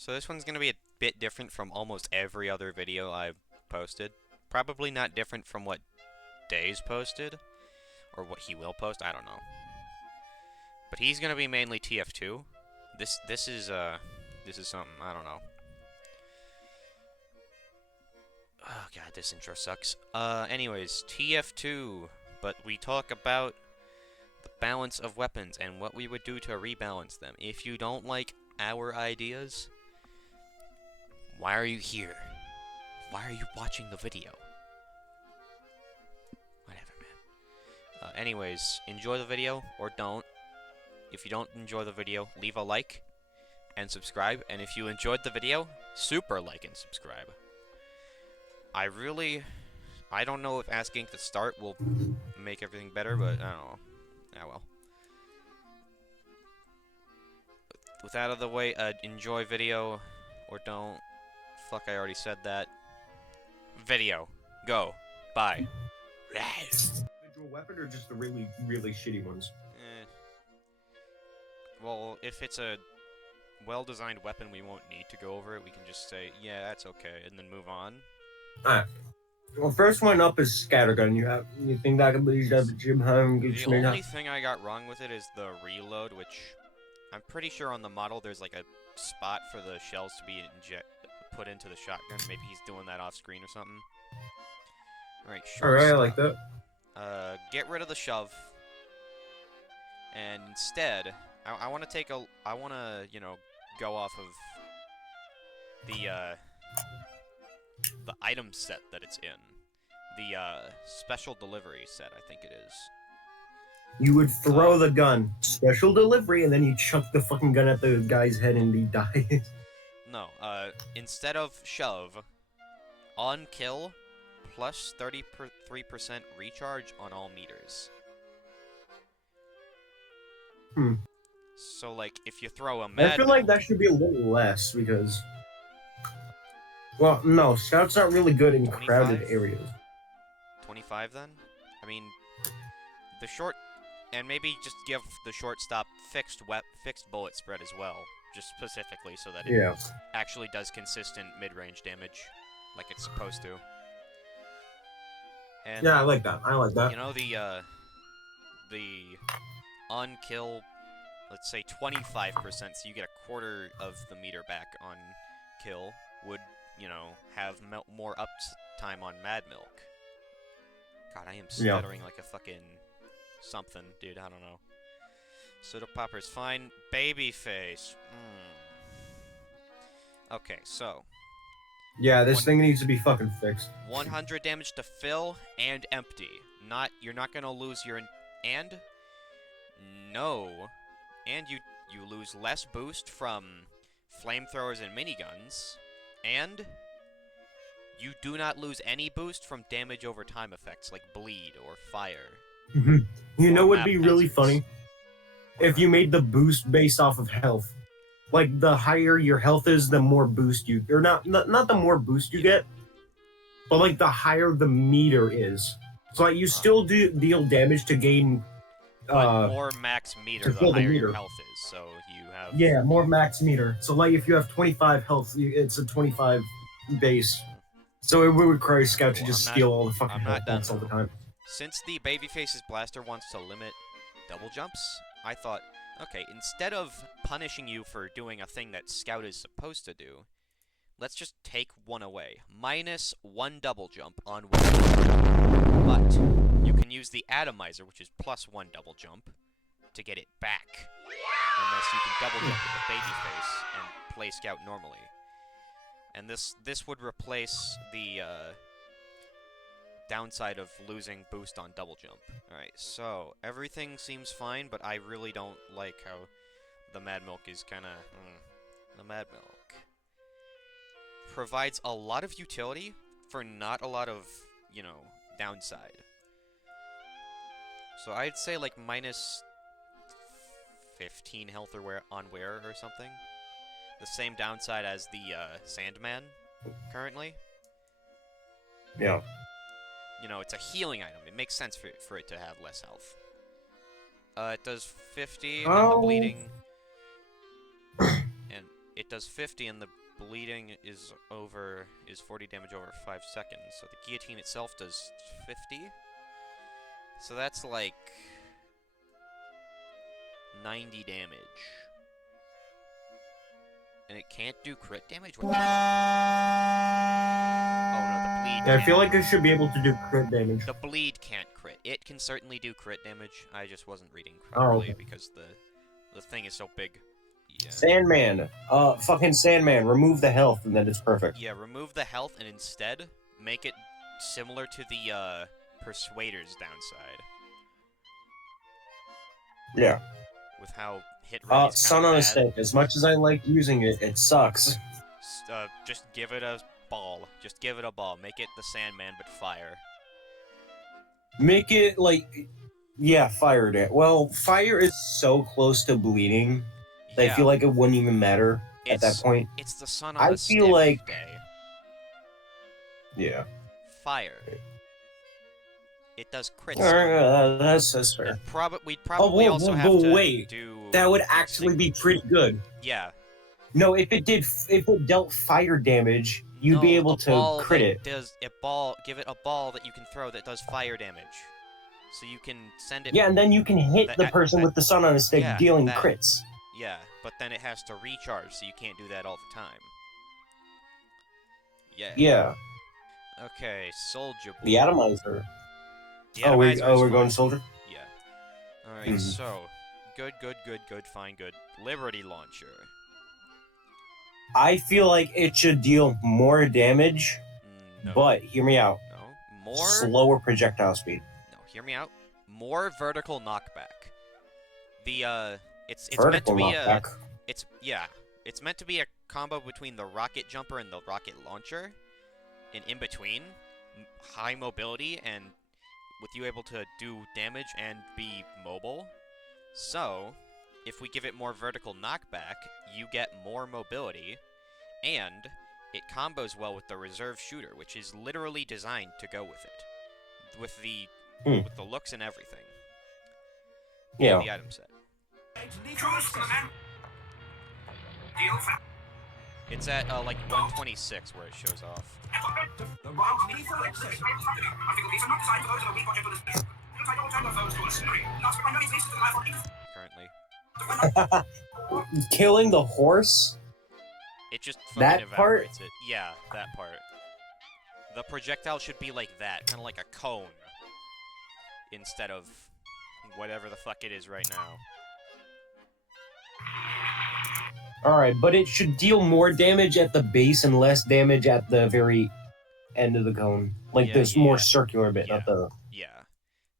So this one's gonna be a bit different from almost every other video I've posted. Probably not different from what Days posted, or what he will post, I don't know. But he's gonna be mainly TF2. This is something, I don't know. Oh god, this intro sucks. Anyways, TF2, but we talk about the balance of weapons and what we would do to rebalance them. If you don't like our ideas, why are you here? Why are you watching the video? Whatever, man. Anyways, enjoy the video, or don't. If you don't enjoy the video, leave a like and subscribe. And if you enjoyed the video, super like and subscribe. I don't know if asking to start will make everything better, but I don't know. Ah, well. With that out of the way, enjoy video, or don't. Fuck, I already said that. Video. Go. Bye. Individual weapon or just the really, really shitty ones? Well, if it's a well-designed weapon, we won't need to go over it. We can just say, yeah, that's okay, and then move on. Alright. Well, first one up is scattergun. You think that could be used at the gym home? The only thing I got wrong with it is the reload, which I'm pretty sure on the model there's like a spot for the shells to be put into the shotgun. Maybe he's doing that off screen or something. Alright, sure. Alright, I like that. Get rid of the shove. And instead, I want to you know, go off of the item set that it's in. The, special delivery set, I think it is. You would throw the gun, special delivery, and then you chuck the fucking gun at the guy's head and he dies. No, instead of shove, on kill, plus 33% recharge on all meters. So, like, if you throw a mad I feel like that should be a little less, because... Well, no, Scout's not really good in 25? crowded areas. 25 then? I mean, the short... And maybe just give the shortstop fixed bullet spread as well, just specifically so that it actually does consistent mid-range damage, like it's supposed to. And, yeah, I like that. I like that. You know, the on-kill, let's say 25%, so you get a quarter of the meter back on kill, would, you know, have more uptime on Mad Milk. God, I am stuttering like a fucking something, dude, I don't know. Soda Popper's fine. Babyface. Okay, so. Yeah, this thing needs to be fucking fixed. 100 damage to fill and empty. You're not gonna lose your... And you lose less boost from flamethrowers and miniguns. And you do not lose any boost from damage over time effects like bleed or fire. You know what would be really funny? If you made the boost based off of health. Like, the higher your health is, the more boost you... Or not the more boost you get, but, like, the higher the meter is. So, like, you still deal damage to gain... But more max meter the higher your health is, so you have... Yeah, more max meter. So, like, if you have 25 health, it's a 25 base. So it would require Scout to just steal all the fucking health points all the time. Since the Babyface's blaster wants to limit double jumps, I thought, okay, instead of punishing you for doing a thing that Scout is supposed to do, let's just take one away. -1 double jump on one. But you can use the Atomizer, which is +1 double jump, to get it back. Unless you can double jump with the Babyface and play Scout normally. And this would replace the downside of losing boost on double jump. Alright, so everything seems fine, but I really don't like how the Mad Milk is kinda... The Mad Milk provides a lot of utility for not a lot of, you know, downside. So I'd say like -15 health or on wear or something. The same downside as the Sandman currently. Yeah. You know, it's a healing item. It makes sense for it to have less health. It does 50 on the bleeding. And it does 50, and the bleeding is 40 damage over 5 seconds. So the guillotine itself does 50. So that's like 90 damage. And it can't do crit damage? What the fuck? Oh no, the bleed Yeah, I can't. feel like it should be able to do crit damage. The bleed can't crit. It can certainly do crit damage. I just wasn't reading Oh, properly okay. because the thing is so big. Yeah. Sandman. Fucking Sandman. Remove the health and then it's perfect. Yeah, remove the health and instead make it similar to the Persuader's downside. Yeah. With how hit rate is Sun kind on of a bad. Stick. As much as I like using it, it sucks. Just give it a ball. Just give it a ball. Make it the Sandman, but fire. Make it like, yeah, fire it. Well, fire is so close to bleeding that Yeah, I feel like it wouldn't even matter at that point. it's the sun I on a feel stick like- day. Yeah. Fire. It does crits. That's fair. We'd probably also have to wait. do. That would actually be pretty good. Yeah. No, if it dealt fire damage, you'd be No, able a to ball crit that it. Does a ball? Give it a ball that you can throw that does fire damage. So you can send it. Yeah, and then you can hit the person with the sun on a stick, yeah, dealing that. crits. Yeah, but then it has to recharge, so you can't do that all the time. Yeah. Yeah. Okay, Soldier Boy. The atomizer. The Oh, atomizer is we're fine. going soldier. Yeah. All right. Mhm. So, good, fine, good. Liberty Launcher. I feel like it should deal more damage, No. but hear me out. No. More. Slower projectile speed. No. Hear me out. More vertical knockback. It's Vertical meant to be knockback. It's meant to be a combo between the rocket jumper and the rocket launcher, and in between, high mobility and with you able to do damage and be mobile. So, if we give it more vertical knockback, you get more mobility, and it combos well with the reserve shooter, which is literally designed to go with it, with the looks and everything. Yeah. And the item set. It's at like 126 where it shows off. Currently. Killing the horse? It just fucking That part? evaporates it. Yeah, that part. The projectile should be like that, kind of like a cone, instead of whatever the fuck it is right now. Alright, but it should deal more damage at the base and less damage at the very end of the cone. Like Yeah, this more circular bit, not the... Yeah,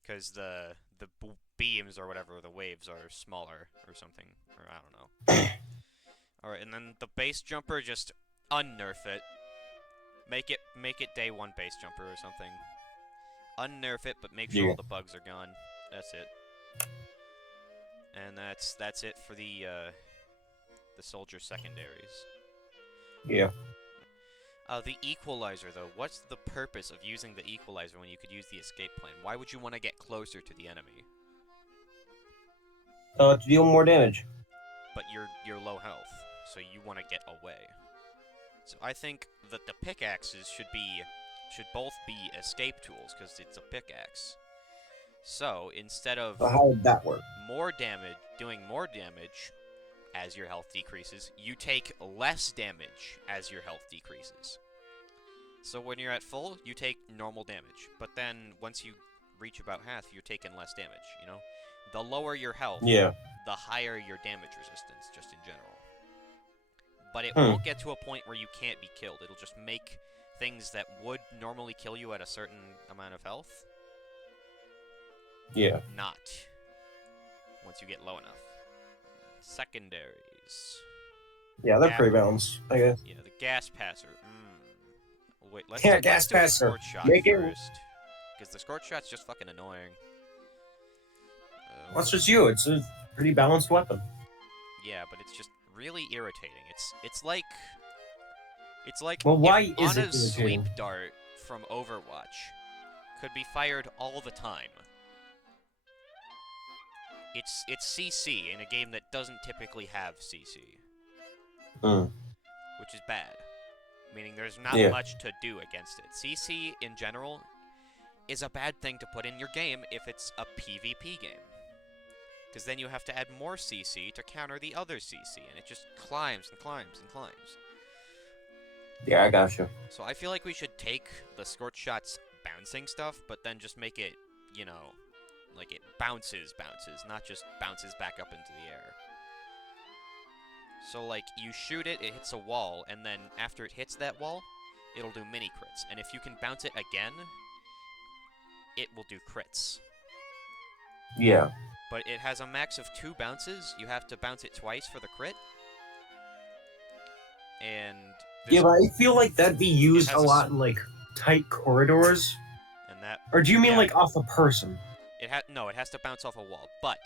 because the beams or whatever, the waves are smaller or something, or I don't know. Alright, and then the base jumper, just unnerf it. Make it day 1 base jumper or something. Unnerf it, but make sure all the bugs are gone. That's it. And that's it for the soldier secondaries. Yeah. The equalizer, though. What's the purpose of using the equalizer when you could use the escape plan? Why would you want to get closer to the enemy? To deal more damage. But you're low health, so you want to get away. So I think that the pickaxes should both be escape tools, because it's a pickaxe. So instead of How would that work? doing more damage as your health decreases, you take less damage as your health decreases. So when you're at full, you take normal damage, but then once you reach about half, you're taking less damage, you know? The lower your health, Yeah. the higher your damage resistance, just in general. But it won't get to a point where you can't be killed. It'll just make things that would normally kill you at a certain amount of health Yeah. not once you get low enough. Secondaries. Yeah, they're Yeah. pretty balanced, I guess. Yeah, the gas passer. Wait, let's Yeah, let's gas do the passer. scorch shot Make it- first, because the scorch shot's just fucking annoying. What's just you? It's a pretty balanced weapon. Yeah, but it's just really irritating. It's like Well, why if is it Ana's sleep irritating? dart from Overwatch could be fired all the time. It's CC in a game that doesn't typically have CC. Mm. which is bad. Meaning there's not Yeah. much to do against it. CC in general is a bad thing to put in your game if it's a PvP game. Because then you have to add more CC to counter the other CC, and it just climbs and climbs and climbs. Yeah, I gotcha. So I feel like we should take the Scorch Shot's bouncing stuff, but then just make it, you know, like it bounces, not just bounces back up into the air. So, like, you shoot it, it hits a wall, and then after it hits that wall, it'll do mini crits. And if you can bounce it again, it will do crits. Yeah. But it has a max of 2 bounces. You have to bounce it twice for the crit. And Yeah, but I feel like that'd be used a lot in, like, tight corridors. And that... Or do you mean, like, off a person? No, it has to bounce off a wall. But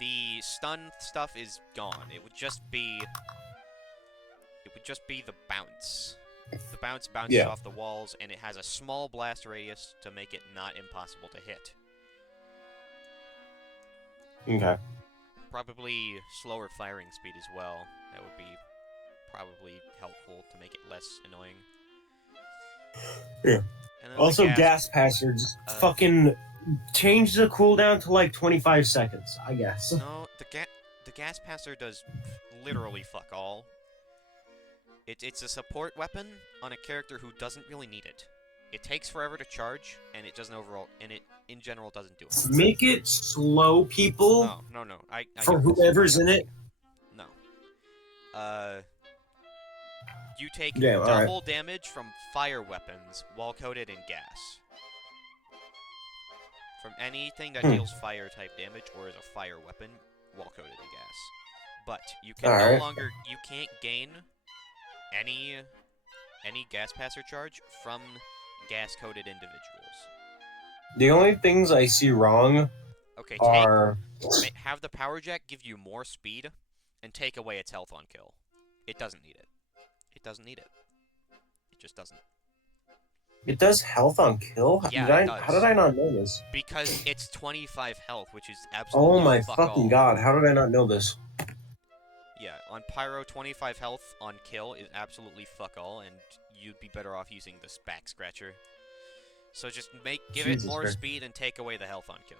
the stun stuff is gone. It would just be the bounce. The bounce bounces off the walls, and it has a small blast radius to make it not impossible to hit. Okay. Probably slower firing speed as well. That would be probably helpful to make it less annoying. Yeah. Also, gas passers fucking change the cooldown to like 25 seconds, I guess. No, the gas passer does literally fuck all. It's a support weapon on a character who doesn't really need it. It takes forever to charge, and it doesn't overall, and it in general doesn't do it. Make it slow people. No. I for whoever's in it. No. You take double damage from fire weapons while coated in gas. From anything that deals fire type damage or is a fire weapon while coated in gas. But you can no longer you can't gain any gas passer charge from gas coated individuals. The only things I see wrong are have the power jack give you more speed and take away its health on kill. It doesn't need it. It doesn't need it. It just doesn't. It does health on kill? Yeah, it does. How did I not know this? Because it's 25 health, which is absolutely oh my fucking god, how did I not know this? Yeah, on Pyro, 25 health on kill is absolutely fuck all, and you'd be better off using the back scratcher. So just give it more speed and take away the health on kill.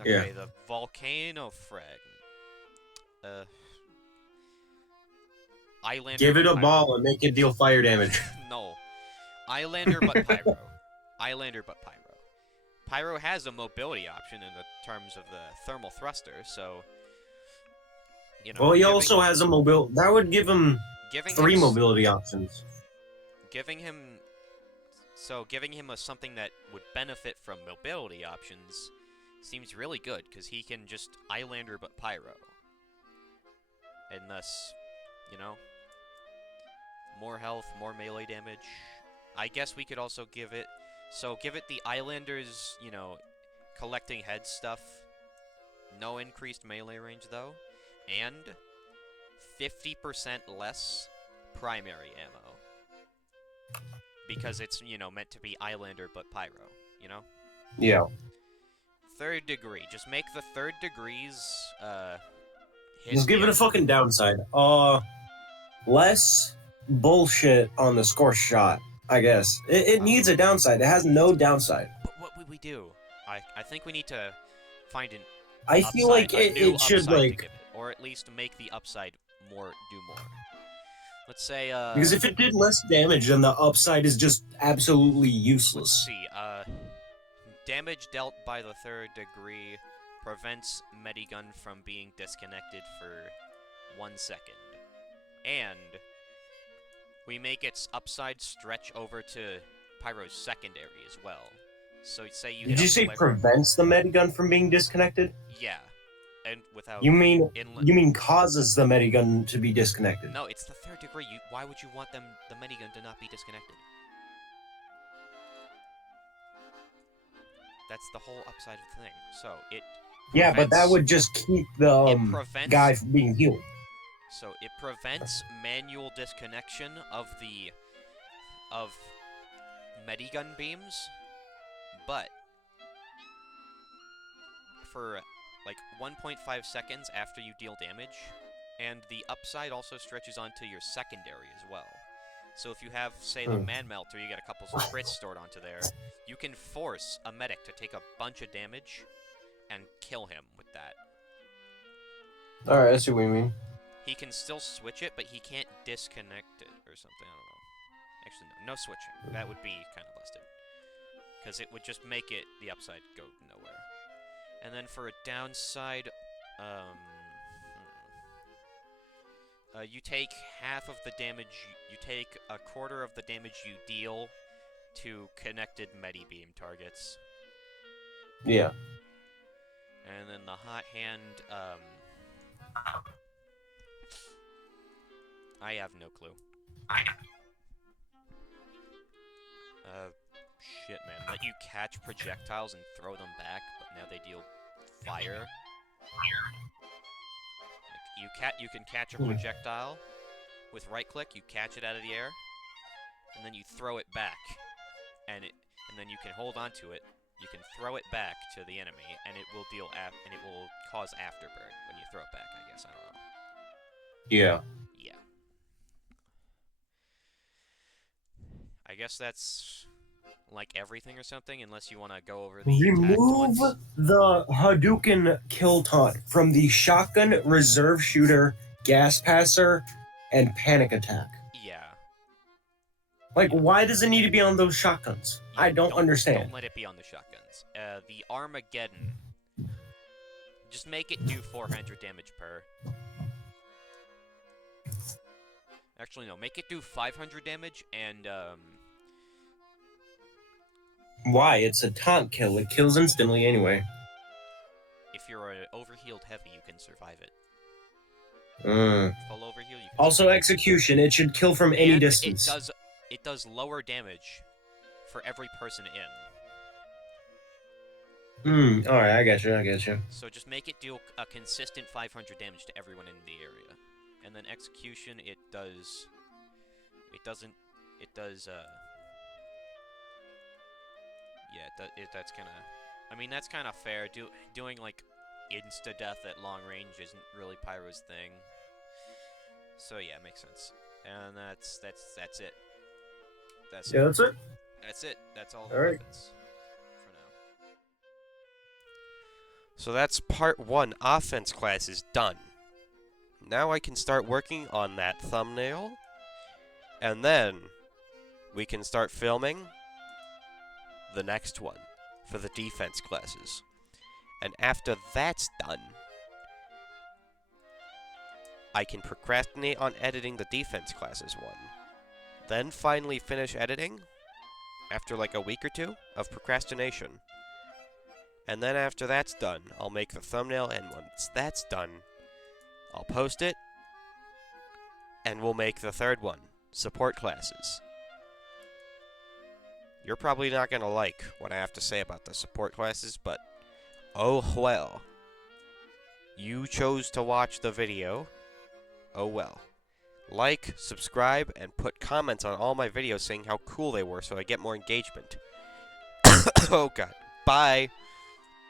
Okay, the Volcano Fragment. Islander Give it a ball and make it deal fire damage. No. Islander but Pyro. Islander but Pyro. Pyro has a mobility option in the terms of the thermal thruster, so... You know, well, he also has a mobility... That would give him 3 mobility options. Giving him something that would benefit from mobility options seems really good, because he can just Islander but Pyro. And thus, you know, more health, more melee damage. I guess we could also give it the Islanders, you know, collecting head stuff. No increased melee range, though. And 50% less primary ammo. Because it's, you know, meant to be Islander but Pyro, you know? Yeah. Third degree. Just make the third degrees, just give it a fucking downside. Less bullshit on the score shot, I guess. It needs a downside. It has no downside. But what would we do? I think we need to find an I feel like it should, like... or at least make the upside do more. Let's say, because if it did less damage, then the upside is just absolutely useless. Let's see, damage dealt by the third degree prevents Medigun from being disconnected for 1 second. And we make its upside stretch over to Pyro's secondary as well. So say you... Did you say prevents the Medigun from being disconnected? Yeah. And without... You mean causes the Medigun to be disconnected? No, it's the third degree. Why would you want the Medigun to not be disconnected? That's the whole upside of the thing. So, it... Yeah, but that would just keep the guy from being healed. So, it prevents manual disconnection of Medigun beams, but for like 1.5 seconds after you deal damage, And the upside also stretches onto your secondary as well. So if you have, say, the Man Melter, you get a couple crits stored onto there, you can force a medic to take a bunch of damage and kill him with that. Alright, I see what you mean. He can still switch it, but he can't disconnect it or something, I don't know. Actually, no switching. That would be kind of busted. Because it would just make it, the upside, go nowhere. And then for a downside, you take half of the damage, you take a quarter of the damage you deal to connected Medibeam targets. Yeah. And then the hot hand, I have no clue. Shit, man. Let you catch projectiles and throw them back, but now they deal fire. You can catch a projectile with right click. You catch it out of the air, and then you throw it back, and then you can hold on to it. You can throw it back to the enemy, and it will and it will cause afterburn when you throw it back. I guess I don't know. Yeah. Yeah. I guess that's like everything or something, unless you want to go over the Remove the Hadouken kill taunt from the shotgun, reserve shooter, gas passer, and panic attack. Yeah. Like, why does it need to be on those shotguns? Yeah, I don't understand. Don't let it be on the shotguns. The Armageddon. Just make it do 400 damage per. Actually, no. Make it do 500 damage and, Why? It's a taunt kill. It kills instantly anyway. If you're an overhealed heavy, you can survive it. Full overheal, you can also, execution. It should kill from any distance. It does lower damage for every person in. Alright, I get you. So just make it deal a consistent 500 damage to everyone in the area. And then execution, that's kind of... I mean, that's kind of fair. Doing, like, insta-death at long range isn't really Pyro's thing. So, yeah, it makes sense. And that's it. That's it? That's it. That's all the weapons for now. So that's part 1, offense class is done. Now I can start working on that thumbnail. And then we can start filming the next one for the defense classes. And after that's done, I can procrastinate on editing the defense classes one. Then finally finish editing after like a week or two of procrastination. And then after that's done, I'll make the thumbnail, and once that's done, I'll post it, and we'll make the third one, support classes. You're probably not going to like what I have to say about the support classes, but oh well. You chose to watch the video. Oh well. Like, subscribe, and put comments on all my videos saying how cool they were so I get more engagement. Oh god. Bye.